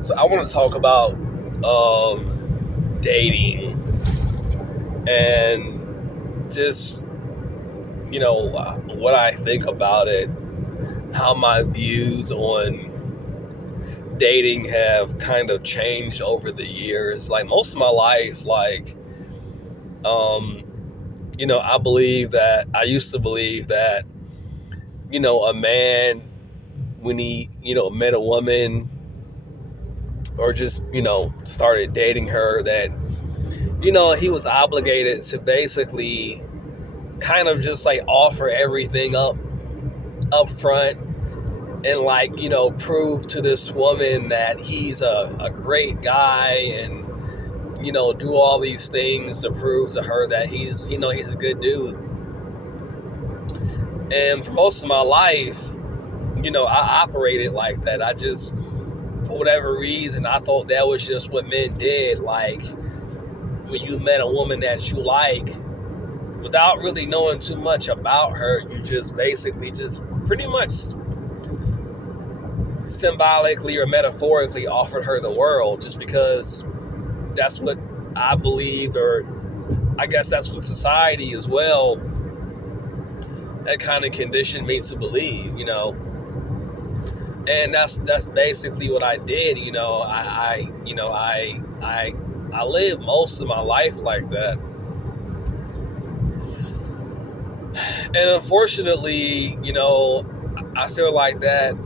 So I want to talk about dating and just what I think about it, how my views on dating have kind of changed over the years. Like most of my life, um, I used to believe that a man when he met a woman or just started dating her that he was obligated to basically kind of just like offer everything up front and prove to this woman that he's a great guy and do all these things to prove to her that he's a good dude. And for most of my life, I operated like that. I just, for whatever reason, I thought that was just what men did. Like when you met a woman that you like, without really knowing too much about her, you just basically just pretty much symbolically or metaphorically offered her the world just because that's what I believed, or I guess that's what society as well that kind of conditioned me to believe, and that's basically what I did. I lived most of my life like that, and unfortunately, I feel like that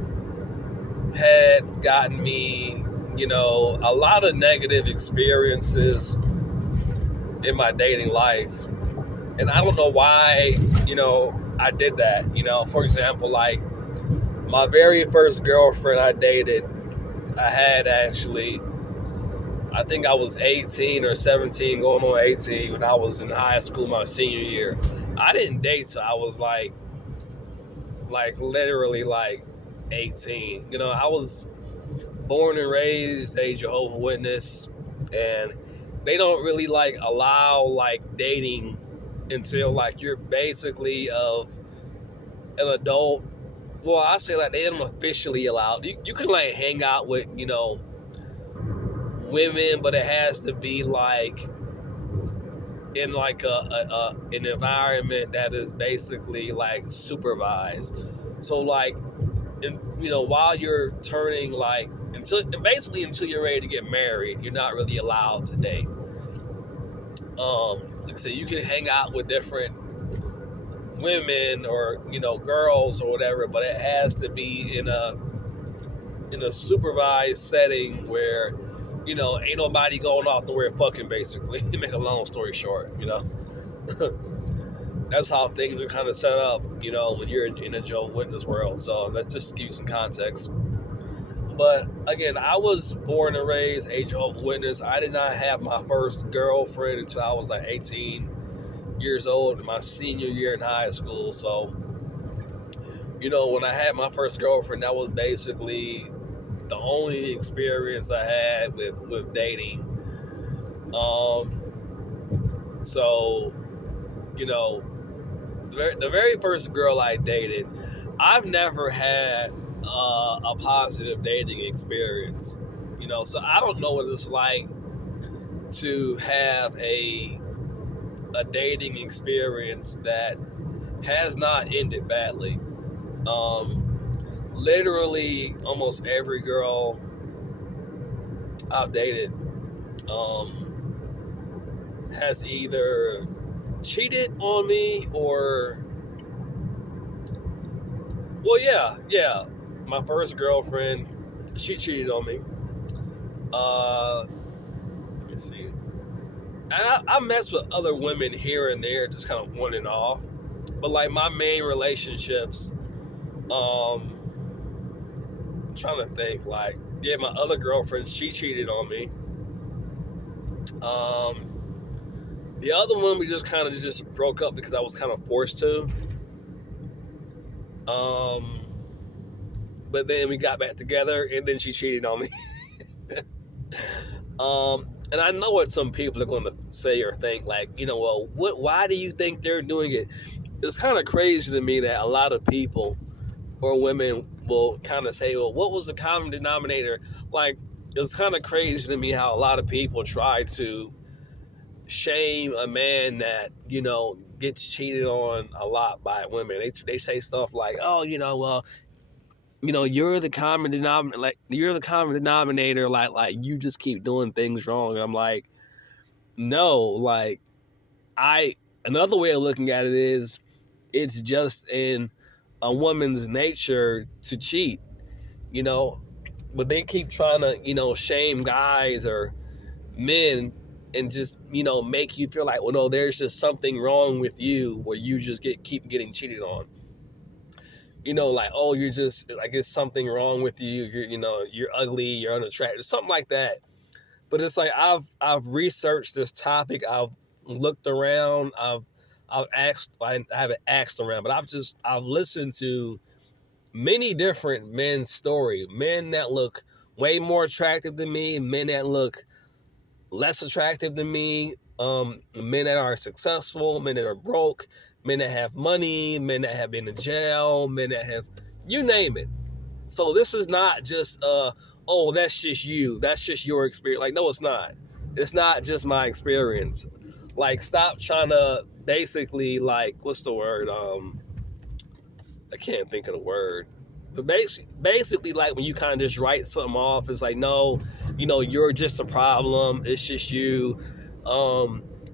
had gotten me, a lot of negative experiences in my dating life. And I don't know why, I did that. For example, like my very first girlfriend I dated, I had actually, I think I was 18 or 17, going on 18 when I was in high school my senior year. I didn't date till I was literally like 18. I was born and raised a Jehovah's Witness, and they don't really allow dating until you're basically of an adult. Well, I say they don't officially allow. You can hang out with women, but it has to be in an environment that is basically supervised. So while you're turning until you're ready to get married, you're not really allowed to date. Like I said, you can hang out with different women or girls or whatever, but it has to be in a supervised setting where ain't nobody going off the way fucking, basically. To make a long story short, that's how things are kind of set up, when you're in a Jehovah's Witness world. So let's just give you some context. But again, I was born and raised a Jehovah's Witness. I did not have my first girlfriend until I was 18 years old in my senior year in high school. So, when I had my first girlfriend, that was basically the only experience I had with dating. So, the very first girl I dated, I've never had a positive dating experience. So I don't know what it's like to have a dating experience that has not ended badly. Literally, almost every girl I've dated has either cheated on me or, well, yeah. My first girlfriend, she cheated on me. Let me see. And I mess with other women here and there, just kind of on and off. But my main relationships, I'm trying to think. My other girlfriend, she cheated on me. The other one, we just kind of just broke up because I was kind of forced to. But then we got back together, and then she cheated on me. And I know what some people are going to say or think, well, why do you think they're doing it? It's kind of crazy to me that a lot of people or women will kind of say, well, what was the common denominator? it's kind of crazy to me how a lot of people try to shame a man that gets cheated on a lot by women. They say stuff like, "Oh, well, you're the common denominator. Like you're the common denominator. Like you just keep doing things wrong." And I'm like, no, like I. Another way of looking at it is it's just in a woman's nature to cheat, you know. But they keep trying to, shame guys or men and just, make you feel like, well, no, there's just something wrong with you where you just keep getting cheated on. Like, oh, you're just like it's something wrong with you. You're ugly, you're unattractive, something like that. But it's like I've researched this topic. I've looked around. I've asked. I haven't asked around, but I've listened to many different men's story. Men that look way more attractive than me. Men that look less attractive than me. Men that are successful. Men that are broke. Men that have money. Men that have been in jail. Men that have, you name it. So this is not just oh, that's just you. That's just your experience. Like, no, it's not. It's not just my experience. Like, stop trying to basically, like, what's the word? I can't think of the word. But basically, like when you kind of just write something off, it's like, no, you're just a problem. It's just you.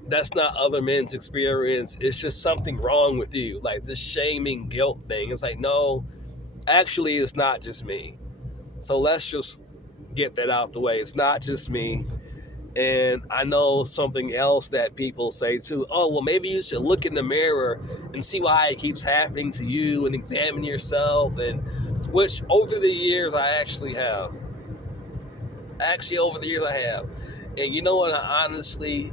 That's not other men's experience. It's just something wrong with you. Like this shaming guilt thing. It's like, no, actually, it's not just me. So let's just get that out the way. It's not just me. And I know something else that people say too. Oh, well, maybe you should look in the mirror and see why it keeps happening to you and examine yourself. And which over the years I actually have. Actually, over the years I have. And you know what? I honestly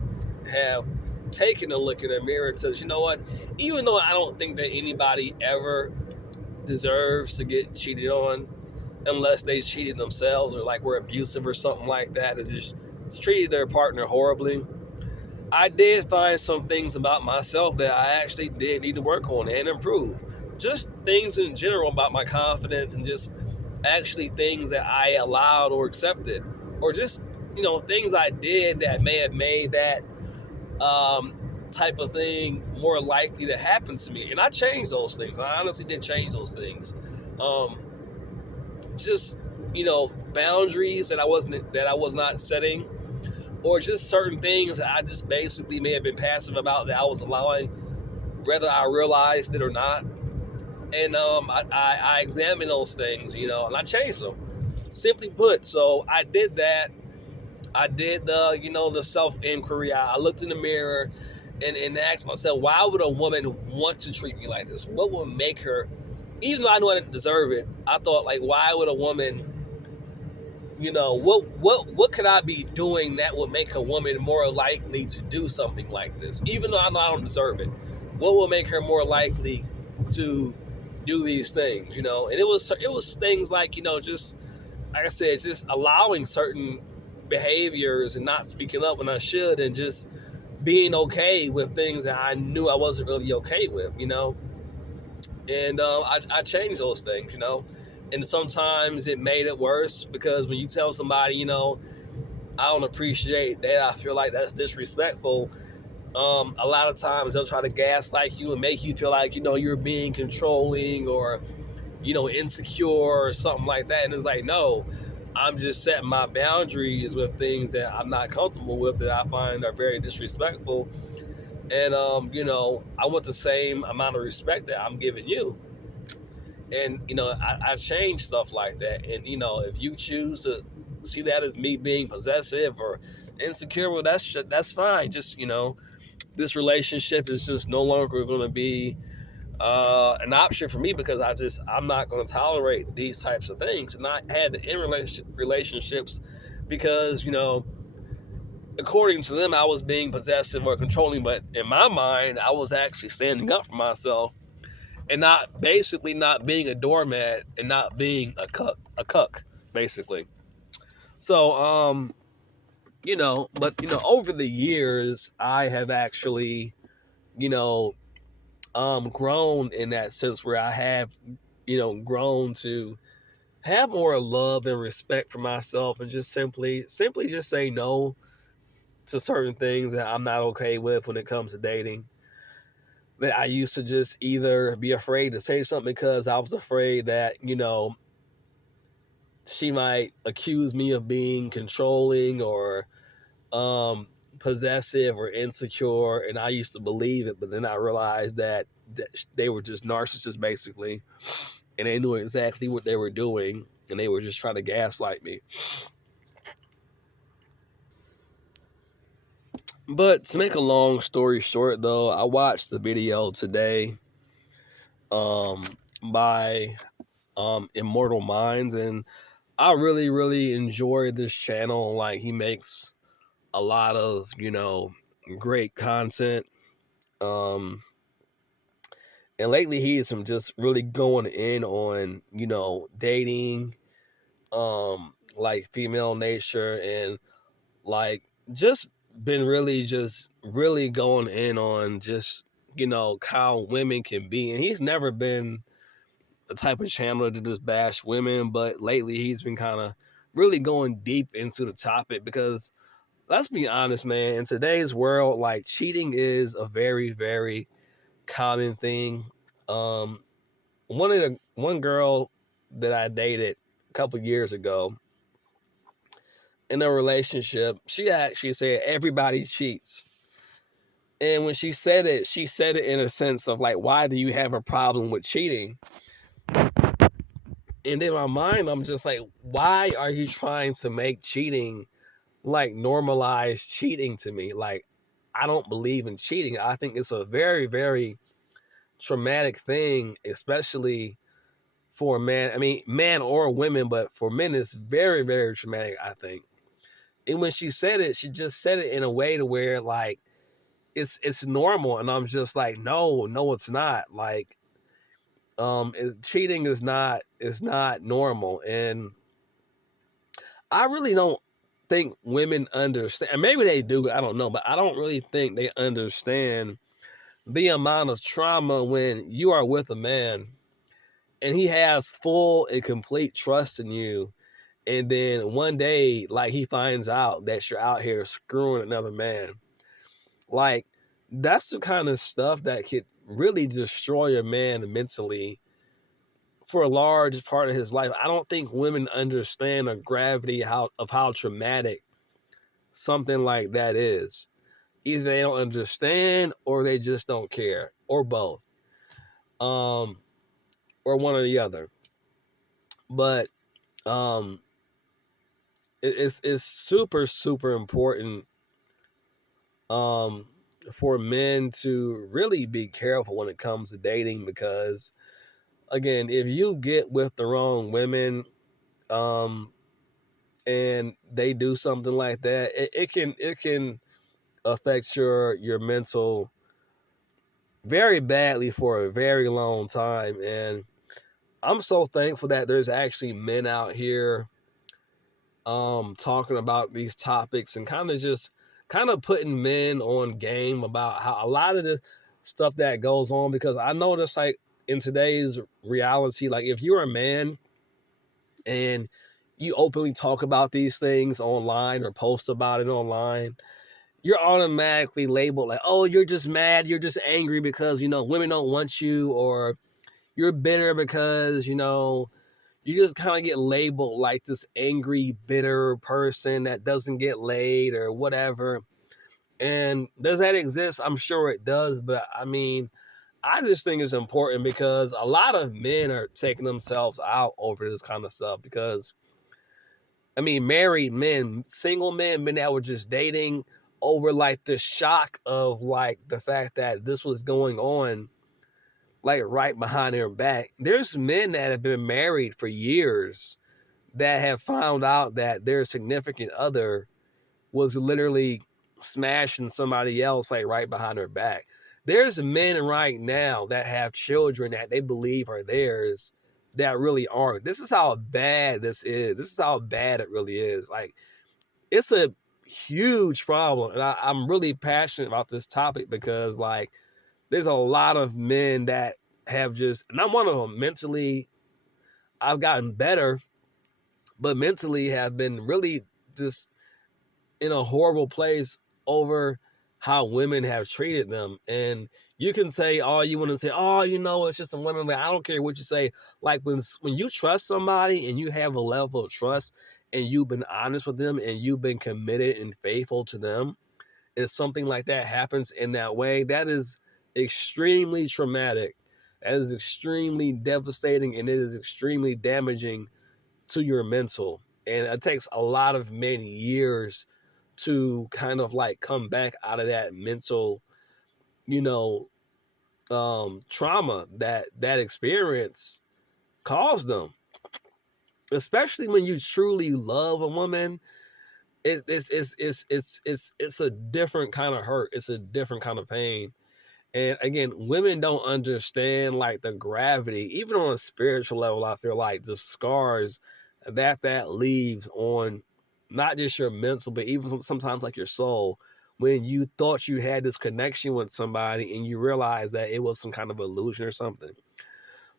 have taken a look in the mirror and says, you know what? Even though I don't think that anybody ever deserves to get cheated on, unless they cheated themselves or like were abusive or something like that, and just treated their partner horribly. I did find some things about myself that I actually did need to work on and improve. Just things in general about my confidence and just actually things that I allowed or accepted, or just things I did that may have made that type of thing more likely to happen to me. And I changed those things. I honestly did change those things. Just boundaries that I was not setting, or just certain things that I just basically may have been passive about that I was allowing, whether I realized it or not. And I examined those things, and I changed them. Simply put, so I did that. I did the self inquiry. I looked in the mirror and asked myself, why would a woman want to treat me like this? What would make her, even though I knew I didn't deserve it, I thought, like, why would a woman, what could I be doing that would make a woman more likely to do something like this? Even though I know I don't deserve it, what will make her more likely to do these things? And it was things like, just like I said, just allowing certain behaviors and not speaking up when I should, and just being okay with things that I knew I wasn't really okay with, and I changed those things, and sometimes it made it worse because when you tell somebody, I don't appreciate that, I feel like that's disrespectful, a lot of times they'll try to gaslight you and make you feel like, you're being controlling or, insecure or something like that. And it's like, no, I'm just setting my boundaries with things that I'm not comfortable with, that I find are very disrespectful. And, I want the same amount of respect that I'm giving you. And, I change stuff like that. And, if you choose to see that as me being possessive or insecure, well, that's fine. Just, this relationship is just no longer going to be an option for me, because I'm not going to tolerate these types of things. And I had to end relationships because, according to them, I was being possessive or controlling, but in my mind, I was actually standing up for myself and not being a doormat and not being a cuck, basically. So, but over the years, I have actually, you know, grown in that sense where I have, grown to have more love and respect for myself, and just simply just say no to certain things that I'm not okay with when it comes to dating. That I used to just either be afraid to say something because I was afraid that, she might accuse me of being controlling or um, possessive or insecure, and I used to believe it, but then I realized that they were just narcissists basically, and they knew exactly what they were doing, and they were just trying to gaslight me. But to make a long story short, though, I watched the video today um, by Immortal Minds, and I really, really enjoy this channel. Like, he makes a lot of, great content. Um, and lately he's just really going in on, dating, like female nature, and like just been really just really going in on just, how women can be. And he's never been the type of channel to just bash women, but lately he's been kind of really going deep into the topic because let's be honest, man, in today's world, like cheating is a very, very common thing. Um, one girl that I dated a couple years ago in a relationship, she actually said everybody cheats. And when she said it in a sense of like, why do you have a problem with cheating? And in my mind, I'm just like, why are you trying to make cheating like normalize cheating to me? Like, I don't believe in cheating. I think it's a very, very traumatic thing, especially for a man. I mean, man or women, but for men, it's very, very traumatic, I think. And when she said it, she just said it in a way to where like it's normal, and I'm just like, no, it's not. Like, cheating is not normal, and I really don't think women understand. Maybe they do, I don't know, but I don't really think they understand the amount of trauma when you are with a man and he has full and complete trust in you, and then one day like he finds out that you're out here screwing another man. Like, that's the kind of stuff that could really destroy a man mentally for a large part of his life. I don't think women understand the gravity of how traumatic something like that is. Either they don't understand or they just don't care, or both, um, or one or the other. But um, it's super, super important um, for men to really be careful when it comes to dating, because again, if you get with the wrong women, um, and they do something like that, it can affect your mental very badly for a very long time. And I'm so thankful that there's actually men out here talking about these topics and kind of putting men on game about how a lot of this stuff that goes on. Because I notice, like, in today's reality, like if you're a man and you openly talk about these things online or post about it online, you're automatically labeled like, oh, you're just mad, you're just angry because, women don't want you, or you're bitter because, you just kind of get labeled like this angry, bitter person that doesn't get laid or whatever. And does that exist? I'm sure it does. But I mean, I just think it's important because a lot of men are taking themselves out over this kind of stuff. Because, I mean, married men, single men that were just dating over like the shock of like the fact that this was going on, like right behind their back. There's men that have been married for years that have found out that their significant other was literally smashing somebody else like right behind their back. There's men right now that have children that they believe are theirs that really aren't. This is how bad this is. This is how bad it really is. Like, it's a huge problem. And I'm really passionate about this topic because, like, there's a lot of men that have just, and I'm one of them. Mentally, I've gotten better, but mentally have been really just in a horrible place over how women have treated them. And you can say all you want to say, oh, it's just some women, but I don't care what you say. Like when you trust somebody and you have a level of trust and you've been honest with them and you've been committed and faithful to them, and something like that happens in that way, that is extremely traumatic. That is extremely devastating, and it is extremely damaging to your mental. And it takes a lot of many years to kind of like come back out of that mental, you know, trauma that experience caused them. Especially when you truly love a woman, it's a different kind of hurt. It's a different kind of pain. And again, women don't understand like the gravity, even on a spiritual level. I feel like the scars that leaves on not just your mental, but even sometimes like your soul. When you thought you had this connection with somebody and you realize that it was some kind of illusion or something.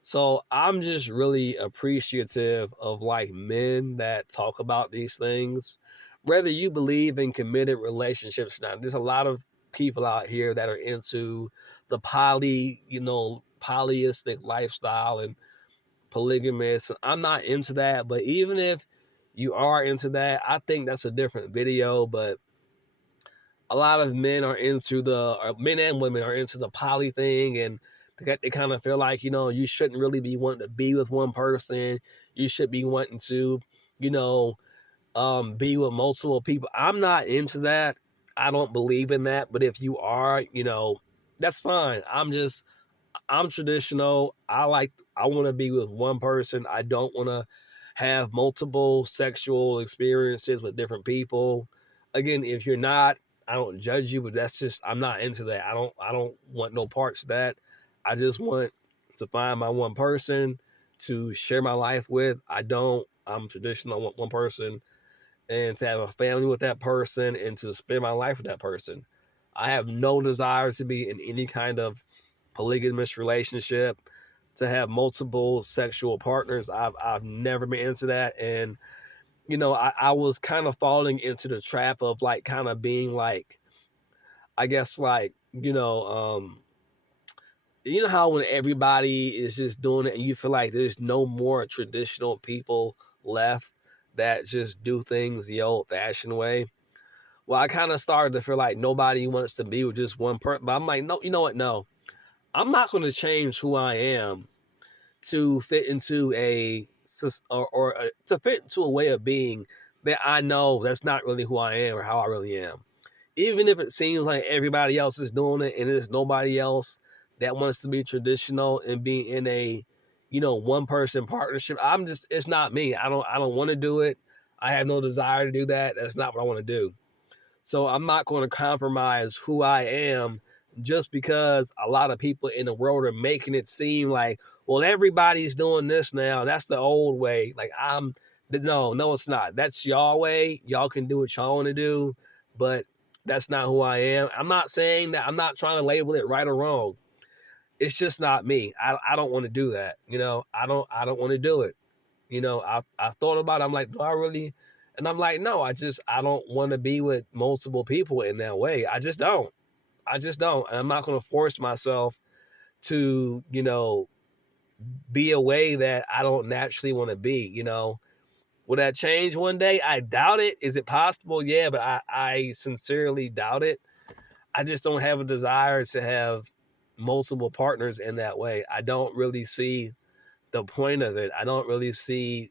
So I'm just really appreciative of like men that talk about these things, whether you believe in committed relationships or not. There's a lot of people out here that are into the polyistic lifestyle and polygamous. I'm not into that, but even if you are into that, I think that's a different video. But a lot of men are into men and women are into the poly thing, and they kind of feel like, you shouldn't really be wanting to be with one person. You should be wanting to, you know, be with multiple people. I'm not into that. I don't believe in that. But if you are, that's fine. I'm traditional. I want to be with one person. I don't want to have multiple sexual experiences with different people. Again, if you're not, I don't judge you, but that's just, I'm not into that. I don't want no parts of that. I just want to find my one person to share my life with. I'm traditional. I want one person and to have a family with that person and to spend my life with that person. I have no desire to be in any kind of polygamous relationship, to have multiple sexual partners. I've never been into that. And I was kind of falling into the trap of like kind of being like, I guess like, how when everybody is just doing it and you feel like there's no more traditional people left that just do things the old fashioned way. Well, I kind of started to feel like nobody wants to be with just one person. But I'm like, no, you know what? No, I'm not going to change who I am to fit into to fit into a way of being that I know that's not really who I am or how I really am. Even if it seems like everybody else is doing it and there's nobody else that wants to be traditional and be in a, one person partnership, it's not me. I don't want to do it. I have no desire to do that. That's not what I want to do. So I'm not going to compromise who I am just because a lot of people in the world are making it seem like, well, everybody's doing this now. That's the old way. Like no, it's not. That's y'all way. Y'all can do what y'all want to do, but that's not who I am. I'm not saying that. I'm not trying to label it right or wrong. It's just not me. I don't want to do that. I don't want to do it. I thought about it. I'm like, do I really? And I'm like, no, I don't want to be with multiple people in that way. I just don't. And I'm not going to force myself to, be a way that I don't naturally want to be. Will that change one day? I doubt it. Is it possible? Yeah, but I sincerely doubt it. I just don't have a desire to have multiple partners in that way. I don't really see the point of it. I don't really see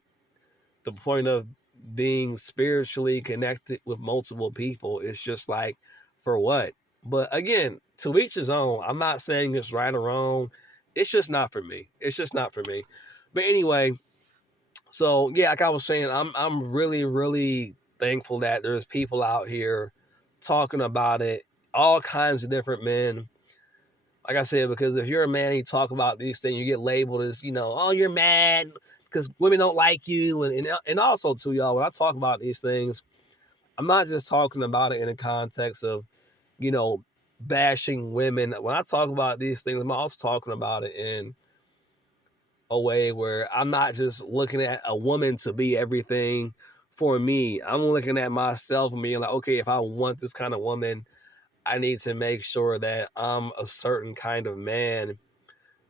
the point of being spiritually connected with multiple people. It's just like, for what? But again, to each his own. I'm not saying it's right or wrong. It's just not for me. It's just not for me. But anyway, so yeah, like I was saying, I'm really, really thankful that there's people out here talking about it, all kinds of different men. Like I said, because if you're a man and you talk about these things, you get labeled as, oh, you're mad because women don't like you. And also, too, y'all, when I talk about these things, I'm not just talking about it in the context of, bashing women. When I talk about these things, I'm also talking about it in a way where I'm not just looking at a woman to be everything for me. I'm looking at myself and being like, okay, if I want this kind of woman, I need to make sure that I'm a certain kind of man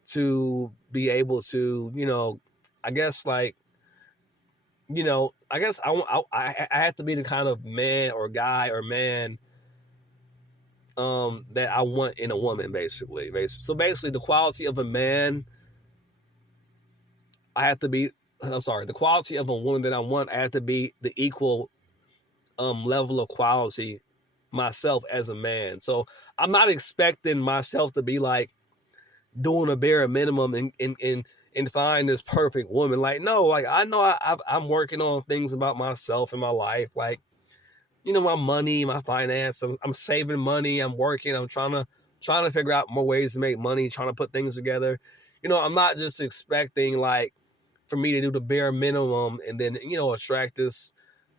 to be able to, I guess like, I guess I have to be the kind of man or guy or man that I want in a woman, basically. So basically, the quality of a man, I have to be. I'm sorry, the quality of a woman that I want, I have to be the equal level of quality myself as a man. So I'm not expecting myself to be like doing a bare minimum and find this perfect woman. Like, no, like I know I'm working on things about myself in my life, like my money, my finance. I'm saving money. I'm working. I'm trying to figure out more ways to make money. Trying to put things together. I'm not just expecting like for me to do the bare minimum and then attract this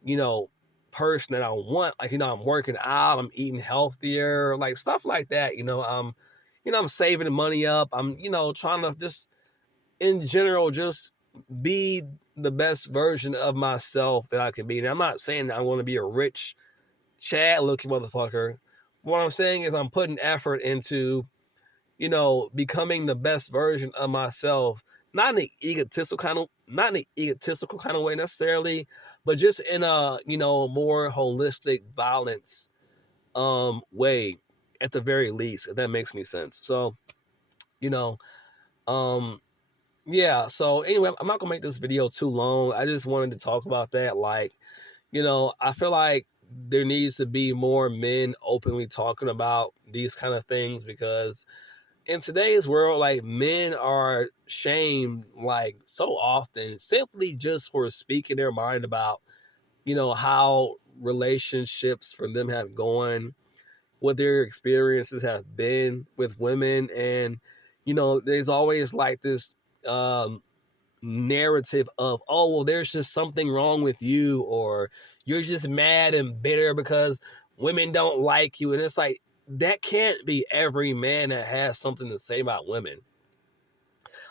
you know person that I want. Like I'm working out. I'm eating healthier. Like stuff like that. I'm saving the money up. I'm trying to just in general just be the best version of myself that I can be. And I'm not saying that I want to be a rich Chad looking motherfucker. What I'm saying is I'm putting effort into, becoming the best version of myself, not in an egotistical kind of way necessarily, but just in a, more holistic balance way at the very least, if that makes any sense. So, you know, um yeah, so anyway, I'm not gonna make this video too long. I just wanted to talk about that. Like, I feel like there needs to be more men openly talking about these kind of things because in today's world, like men are shamed like so often simply just for speaking their mind about, how relationships for them have gone, what their experiences have been with women. And, there's always like this um narrative of, oh, well, there's just something wrong with you, or you're just mad and bitter because women don't like you. And it's like, that can't be every man that has something to say about women.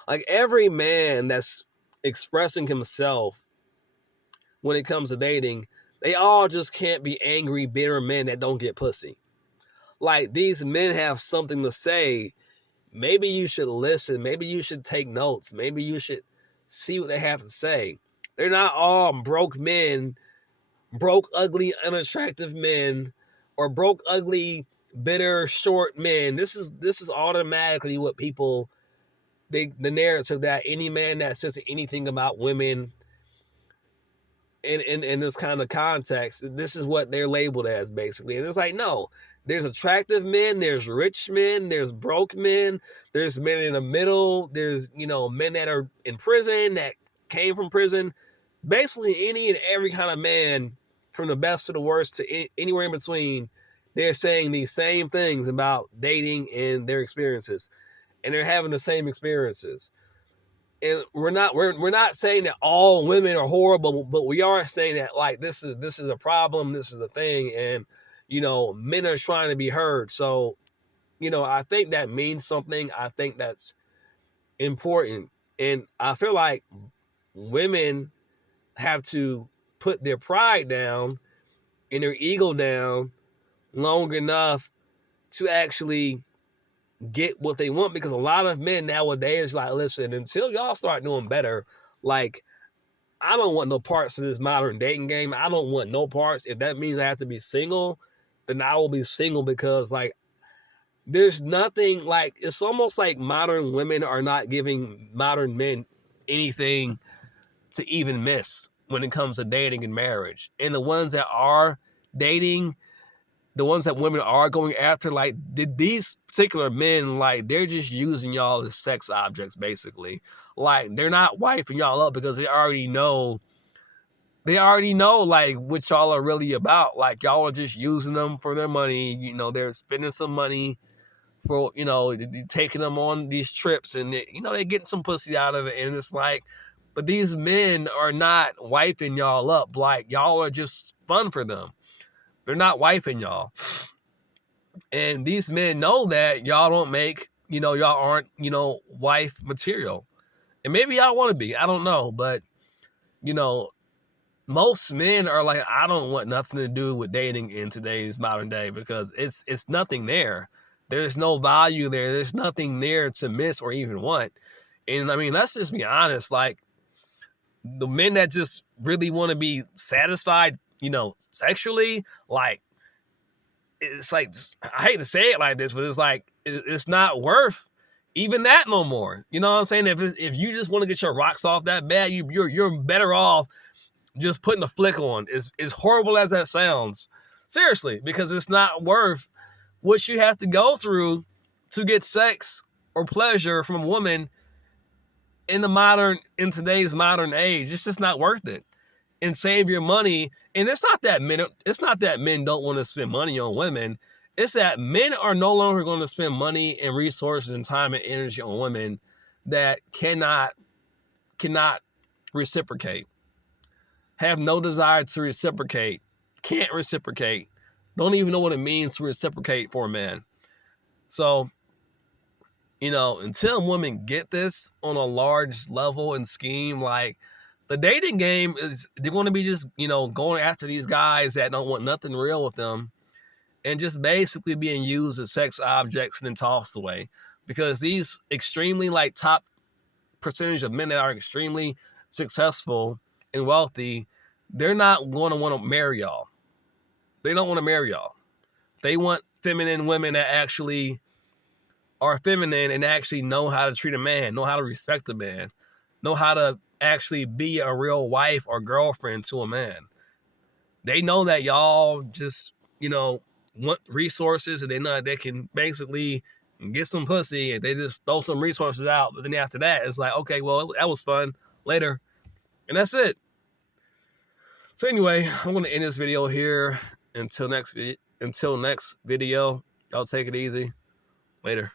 Like every man that's expressing himself when it comes to dating, they all just can't be angry, bitter men that don't get pussy. Like these men have something to say. Maybe you should listen. Maybe you should take notes. Maybe you should see what they have to say. They're not all broke men, broke, ugly, unattractive men, or broke, ugly, bitter, short men. This is automatically what people the narrative that any man that says anything about women in this kind of context, this is what they're labeled as basically. And it's like, no, there's attractive men, there's rich men, there's broke men, there's men in the middle, there's men that are in prison, that came from prison. Basically any and every kind of man, from the best to the worst to anywhere in between, they're saying these same things about dating and their experiences, and they're having the same experiences. And we're not saying that all women are horrible, but we are saying that like this is a problem, this is a thing, and men are trying to be heard. So I think that means something. I think that's important, and I feel like women have to put their pride down and their ego down long enough to actually get what they want, because a lot of men nowadays like, listen, until y'all start doing better, like I don't want no parts of this modern dating game. I don't want no parts. If that means I have to be single, then I will be single, because like there's nothing, like it's almost like modern women are not giving modern men anything to even miss when it comes to dating and marriage. And the ones that are dating, the ones that women are going after, like these particular men, like they're just using y'all as sex objects, basically. Like they're not wifing y'all up because they already know like what y'all are really about. Like y'all are just using them for their money. They're spending some money for, taking them on these trips, and they're getting some pussy out of it. And it's like, but these men are not wiping y'all up. Like y'all are just fun for them. They're not wifing y'all. And these men know that y'all don't make, y'all aren't, wife material. And maybe I want to be. I don't know. But, you know, most men are like, I don't want nothing to do with dating in today's modern day because it's nothing there. There's no value there. There's nothing there to miss or even want. And I mean, let's just be honest. Like, the men that just really want to be satisfied, you know, sexually, like, it's like, I hate to say it like this, but it's like, it's not worth even that no more. You know what I'm saying? If you just want to get your rocks off that bad, you're better off just putting a flick on. As horrible as that sounds, seriously, because it's not worth what you have to go through to get sex or pleasure from a woman in today's modern age. It's just not worth it. And save your money. And it's not that men don't want to spend money on women. It's that men are no longer going to spend money and resources and time and energy on women that cannot reciprocate, have no desire to reciprocate, can't reciprocate, don't even know what it means to reciprocate for a man. So, you know, until women get this on a large level and scheme, like, the dating game is, they're going to be just, you know, going after these guys that don't want nothing real with them and just basically being used as sex objects and then tossed away. Because these extremely, like, top percentage of men that are extremely successful and wealthy, they're not going to want to marry y'all. They don't want to marry y'all. They want feminine women that actually are feminine and actually know how to treat a man, know how to respect a man, know how to actually be a real wife or girlfriend to a man. They know that y'all just, you know, want resources, and they know they can basically get some pussy and they just throw some resources out. But then after that, it's like, okay, well, that was fun. Later. And that's it. So anyway, I'm going to end this video here. Until next video, y'all take it easy. Later.